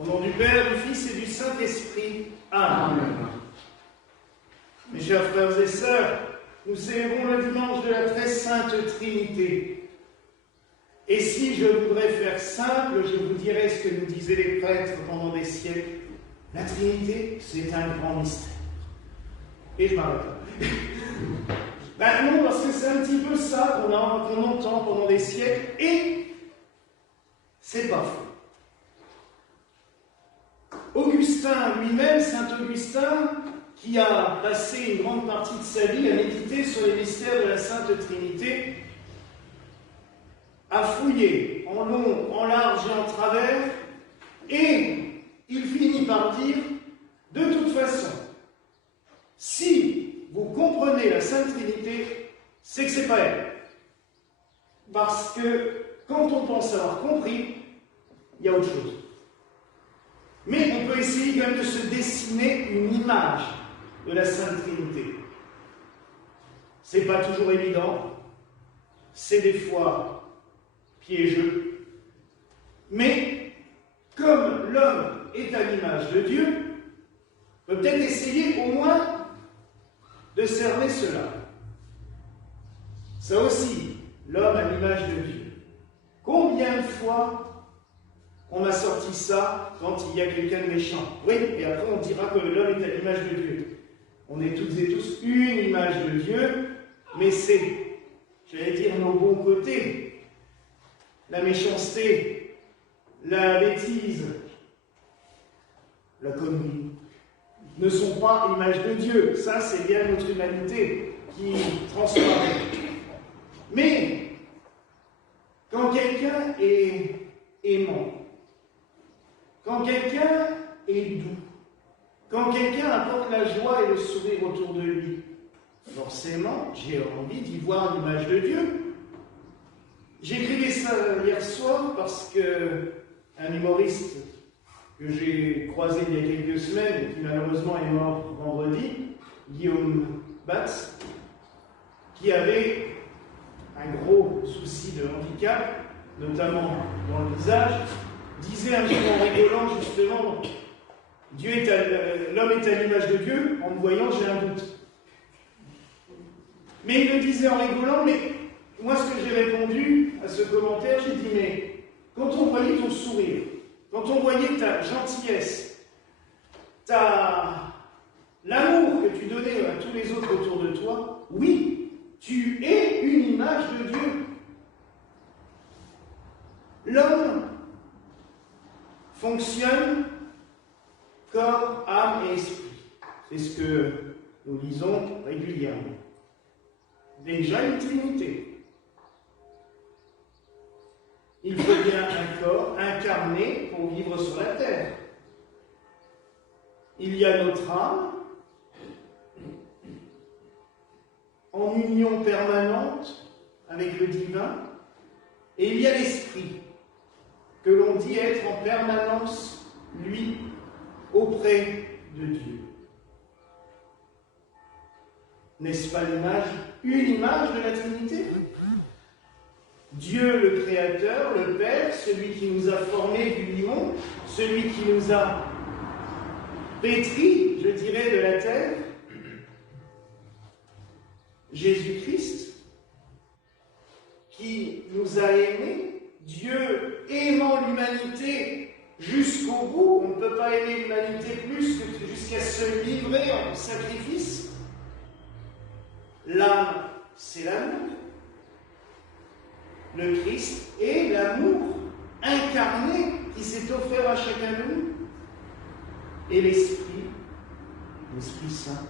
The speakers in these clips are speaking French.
Au nom du Père, du Fils et du Saint-Esprit. Amen. Mes chers frères et sœurs, nous célébrons le dimanche de la très sainte Trinité. Et si je voudrais faire simple, je vous dirais ce que nous disaient les prêtres pendant des siècles. La Trinité, c'est un grand mystère. Et je m'arrête là. Ben non, parce que c'est un petit peu ça qu'on entend pendant des siècles, et c'est pas faux. Augustin lui-même, saint Augustin, qui a passé une grande partie de sa vie à méditer sur les mystères de la Sainte Trinité, a fouillé en long, en large et en travers, et il finit par dire, de toute façon, si vous comprenez la Sainte Trinité, c'est que c'est pas elle. Parce que quand on pense avoir compris, il y a autre chose. Mais on peut essayer quand même de se dessiner une image de la Sainte Trinité. C'est pas toujours évident, c'est des fois piégeux. Mais comme l'homme est à l'image de Dieu, on peut peut-être essayer au moins de cerner cela. Ça aussi, l'homme à l'image de Dieu. Combien de fois on m'a sorti ça quand il y a quelqu'un de méchant? Oui, et après on dira que l'homme est à l'image de Dieu. On est toutes et tous une image de Dieu, mais c'est, j'allais dire, nos bons côtés. La méchanceté, la bêtise, la connerie, ne sont pas l'image de Dieu. Ça, c'est bien notre humanité qui transparaît. Mais, quand quelqu'un est aimant, quand quelqu'un est doux, quand quelqu'un apporte la joie et le sourire autour de lui, forcément, j'ai envie d'y voir l'image de Dieu. J'écrivais ça hier soir parce que un humoriste que j'ai croisé il y a quelques semaines et qui malheureusement est mort vendredi, Guillaume Batz, qui avait un gros souci de handicap, notamment dans le visage, disait un jour en rigolant justement, l'homme est à l'image de Dieu, en me voyant j'ai un doute. Mais il le disait en rigolant, mais moi ce que j'ai répondu à ce commentaire, j'ai dit, mais quand on voyait ton sourire, quand on voyait ta gentillesse, l'amour que tu donnais à tous les autres autour de toi, oui, tu es une image de Dieu. L'homme fonctionne corps, âme et esprit. C'est ce que nous lisons régulièrement. Déjà une trinité. Il faut bien un corps incarné pour vivre sur la terre. Il y a notre âme en union permanente avec le divin, et il y a l'esprit que l'on dit être en permanence, lui, auprès de Dieu. N'est-ce pas une image de la Trinité? Dieu le Créateur, le Père, celui qui nous a formés du limon, celui qui nous a pétris, je dirais, de la terre. Jésus-Christ, qui nous a aimés, Dieu aimant l'humanité jusqu'au bout. On ne peut pas aimer l'humanité plus que jusqu'à se livrer en sacrifice. L'âme, c'est l'amour. Le Christ est l'amour incarné qui s'est offert à chacun de nous. Et l'Esprit Saint,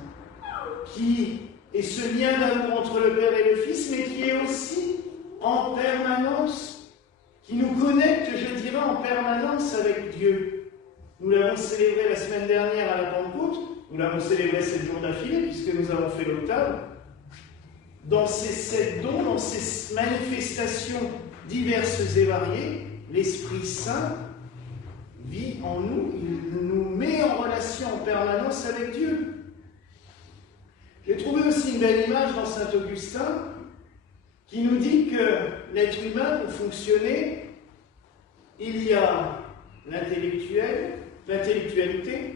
qui est ce lien d'amour entre le Père et le Fils, mais qui est aussi en permanence, qui nous connecte, je dirais, en permanence avec Dieu. Nous l'avons célébré la semaine dernière à la Pentecôte, nous l'avons célébré 7 jours d'affilée, puisque nous avons fait l'octave. Dans ces 7 dons, dans ces manifestations diverses et variées, l'Esprit Saint vit en nous, il nous met en relation en permanence avec Dieu. J'ai trouvé aussi une belle image dans saint Augustin qui nous dit que l'être humain, pour fonctionner, il y a l'intellectualité,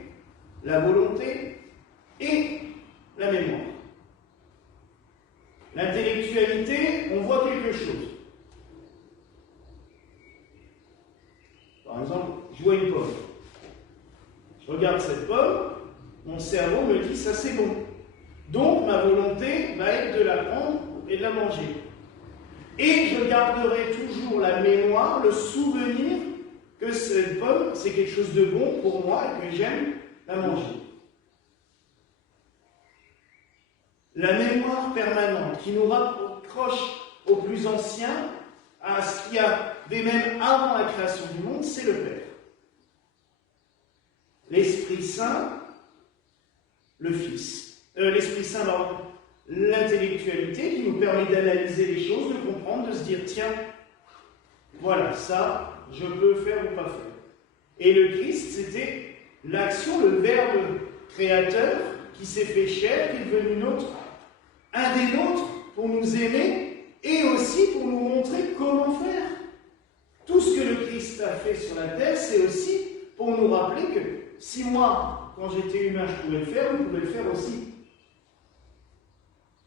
la volonté et la mémoire. L'intellectualité, on voit quelque chose. Par exemple, je vois une pomme. Je regarde cette pomme, mon cerveau me dit ça c'est bon. Donc ma volonté va être de la prendre et de la manger. Et je garderai toujours la mémoire, le souvenir que cette pomme c'est quelque chose de bon pour moi et que j'aime la manger. La mémoire permanente qui nous rapproche au plus ancien, à ce qu'il y avait même avant la création du monde, c'est le Père. L'Esprit Saint, le Fils. L'Esprit Saint, l'intellectualité qui nous permet d'analyser les choses, de comprendre, de se dire, tiens, voilà, ça, je peux faire ou pas faire. Et le Christ, c'était l'action, le Verbe créateur qui s'est fait chair, qui est devenu nôtre, un des nôtres pour nous aimer et aussi pour nous montrer comment faire. Tout ce que le Christ a fait sur la terre, c'est aussi pour nous rappeler que si moi, quand j'étais humain, je pouvais le faire, vous pouvez le faire aussi.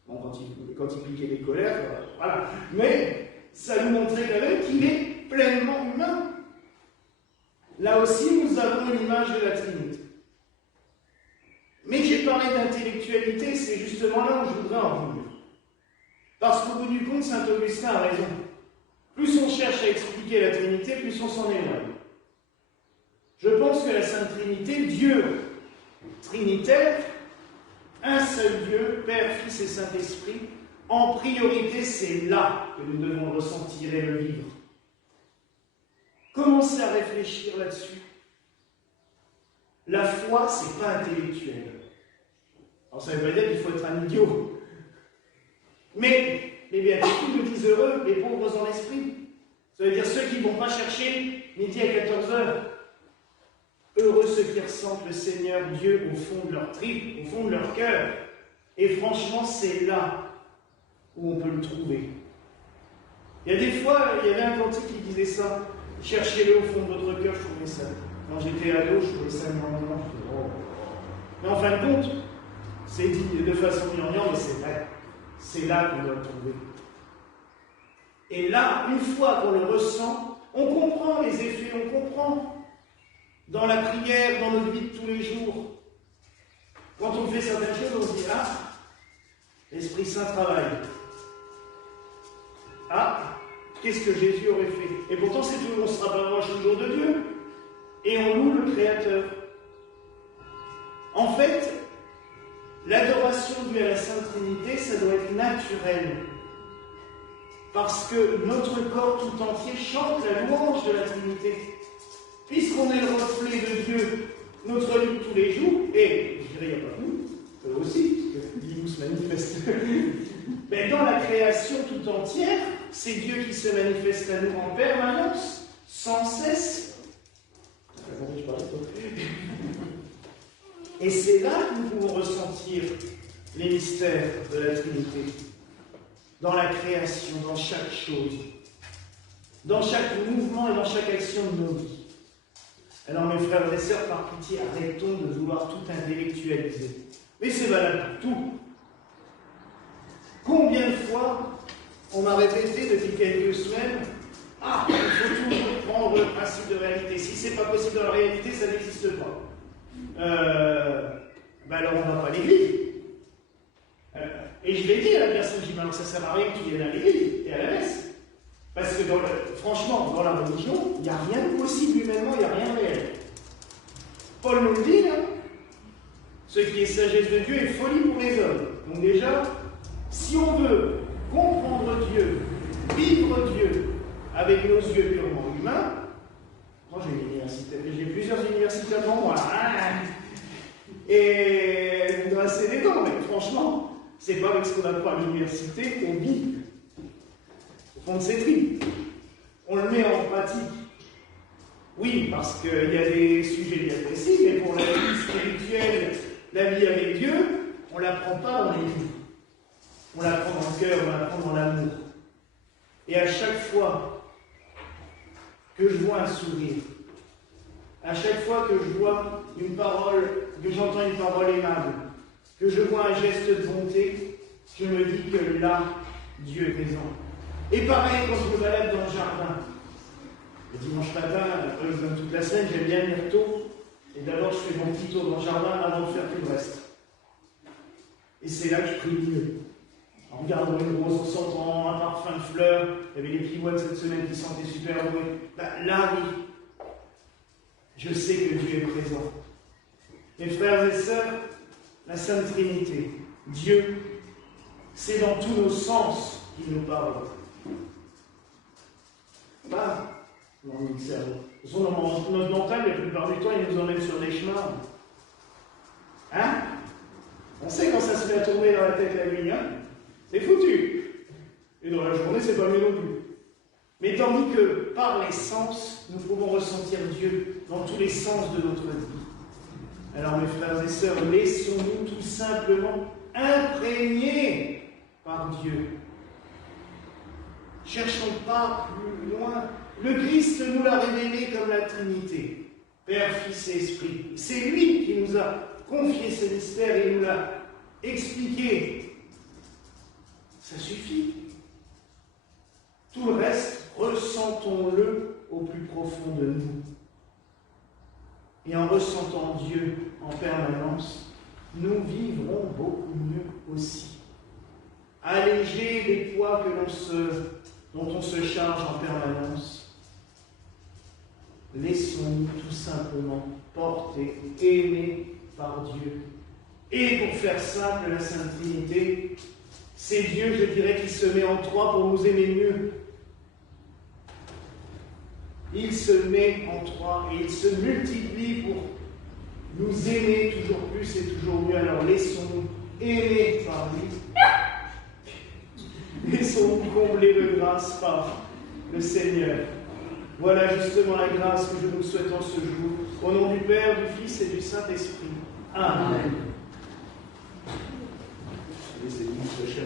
Bon, quand il piquait les colères, voilà. Mais ça nous montrait quand même qu'il est pleinement humain. Là aussi, nous avons l'image de la Trinité. Mais j'ai parlé d'intellectualité, c'est justement là où je voudrais en venir. Parce qu'au bout du compte, saint Augustin a raison. Plus on cherche à expliquer la Trinité, plus on s'en éloigne. Je pense que la Sainte Trinité, Dieu trinitaire, un seul Dieu, Père, Fils et Saint-Esprit, en priorité, c'est là que nous devons ressentir et le vivre. Commencez à réfléchir là-dessus. La foi, c'est pas intellectuel. Alors ça ne veut pas dire qu'il faut être un idiot. Mais les béatifiques nous disent heureux, les pauvres en l'esprit. Ça veut dire ceux qui ne vont pas chercher midi à 14h. Heureux ceux qui ressentent le Seigneur Dieu au fond de leur tripes, au fond de leur cœur. Et franchement, c'est là où on peut le trouver. Il y a des fois, il y avait un cantique qui disait ça. Cherchez-le au fond de votre cœur, je trouvais ça. Quand j'étais ado, je trouvais ça énormément. Mais en fin de compte, c'est dit de façon gnangnan, mais c'est vrai. C'est là qu'on doit le trouver. Et là, une fois qu'on le ressent, on comprend les effets, on comprend. Dans la prière, dans notre vie de tous les jours. Quand on fait certaines choses, on se dit, ah, l'Esprit Saint travaille. Ah, qu'est-ce que Jésus aurait fait? Et pourtant, c'est tout, on se rapproche toujours de Dieu. Et on loue le Créateur. En fait, l'adoration due à la Sainte Trinité, ça doit être naturel. Parce que notre corps tout entier chante la louange de la Trinité. Puisqu'on est le reflet de Dieu, notre vie de tous les jours, et je dirais, il n'y a pas que nous, eux aussi, parce que Dieu se manifeste. Mais dans la création tout entière, c'est Dieu qui se manifeste à nous en permanence, sans cesse. Et c'est là que nous pouvons ressentir les mystères de la Trinité. Dans la création, dans chaque chose, dans chaque mouvement et dans chaque action de nos vies. Alors mes frères et sœurs, par pitié, arrêtons de vouloir tout intellectualiser. Mais c'est valable pour tout. Combien de fois on m'a répété depuis quelques semaines, ah, il faut toujours prendre le principe de réalité. Si ce n'est pas possible dans la réalité, ça n'existe pas. Alors on ne va pas à l'église. Et je l'ai dit à la personne, je dis, alors ça ne sert à rien qu'il vienne à l'église et à la messe. Parce que franchement, dans la religion, il n'y a rien de possible humainement, il n'y a rien de réel. Paul nous le dit, hein, ce qui est sagesse de Dieu est folie pour les hommes. Donc déjà, si on veut comprendre Dieu, vivre Dieu avec nos yeux purement humains, moi j'ai plusieurs universités avant moi, hein, et elles nous assez des dents, mais franchement, c'est pas avec ce qu'on apprend à l'université qu'on vit. Au fond de ses tripes. On le met en pratique. Oui, parce qu'il y a des sujets bien précis, mais pour la vie spirituelle, la vie avec Dieu, on ne l'apprend pas dans les livres. On l'apprend dans le cœur, on l'apprend dans l'amour. Et à chaque fois que je vois un sourire, À chaque fois que je vois une parole, que j'entends une parole aimable, que je vois un geste de bonté, je me dis que là, Dieu est présent. Et pareil, quand je me balade dans le jardin, le dimanche matin, comme toute la semaine, j'aime bien venir tôt. Et d'abord, je fais mon petit tour dans le jardin avant de faire tout le reste. Et c'est là que je prie Dieu. En regardant une rose, en sentant un parfum de fleurs, il y avait les pivoines cette semaine qui sentaient super bon. Là, oui, je sais que Dieu est présent. Mes frères et sœurs, la Sainte Trinité, Dieu, c'est dans tous nos sens qu'il nous parle. Pas dans notre cerveau. De toute façon, dans notre mental, la plupart du temps, il nous emmène sur des chemins. Hein? On sait quand ça se met à tourner dans la tête la nuit, hein? C'est foutu. Et dans la journée, c'est pas mieux non plus. Mais tandis que par les sens, nous pouvons ressentir Dieu dans tous les sens de notre vie. Alors mes frères et sœurs, laissons-nous tout simplement imprégner par Dieu. Cherchons pas plus loin. Le Christ nous l'a révélé comme la Trinité, Père, Fils et Esprit. C'est lui qui nous a confié ce mystère et nous l'a expliqué. Ça suffit. Tout le reste, ressentons-le au plus profond de nous. Et en ressentant Dieu en permanence, nous vivrons beaucoup mieux aussi. Alléger les poids dont on se charge en permanence. Laissons-nous tout simplement porter, aimer par Dieu. Et pour faire simple, la Sainte Trinité, c'est Dieu, je dirais, qui se met en trois pour nous aimer mieux. Il se met en trois et il se multiplie pour nous aimer toujours plus et toujours mieux. Alors laissons-nous aimer par lui. Laissons-nous combler de grâce par le Seigneur. Voilà justement la grâce que je nous souhaite en ce jour. Au nom du Père, du Fils et du Saint-Esprit. Amen. C'est une prochaine.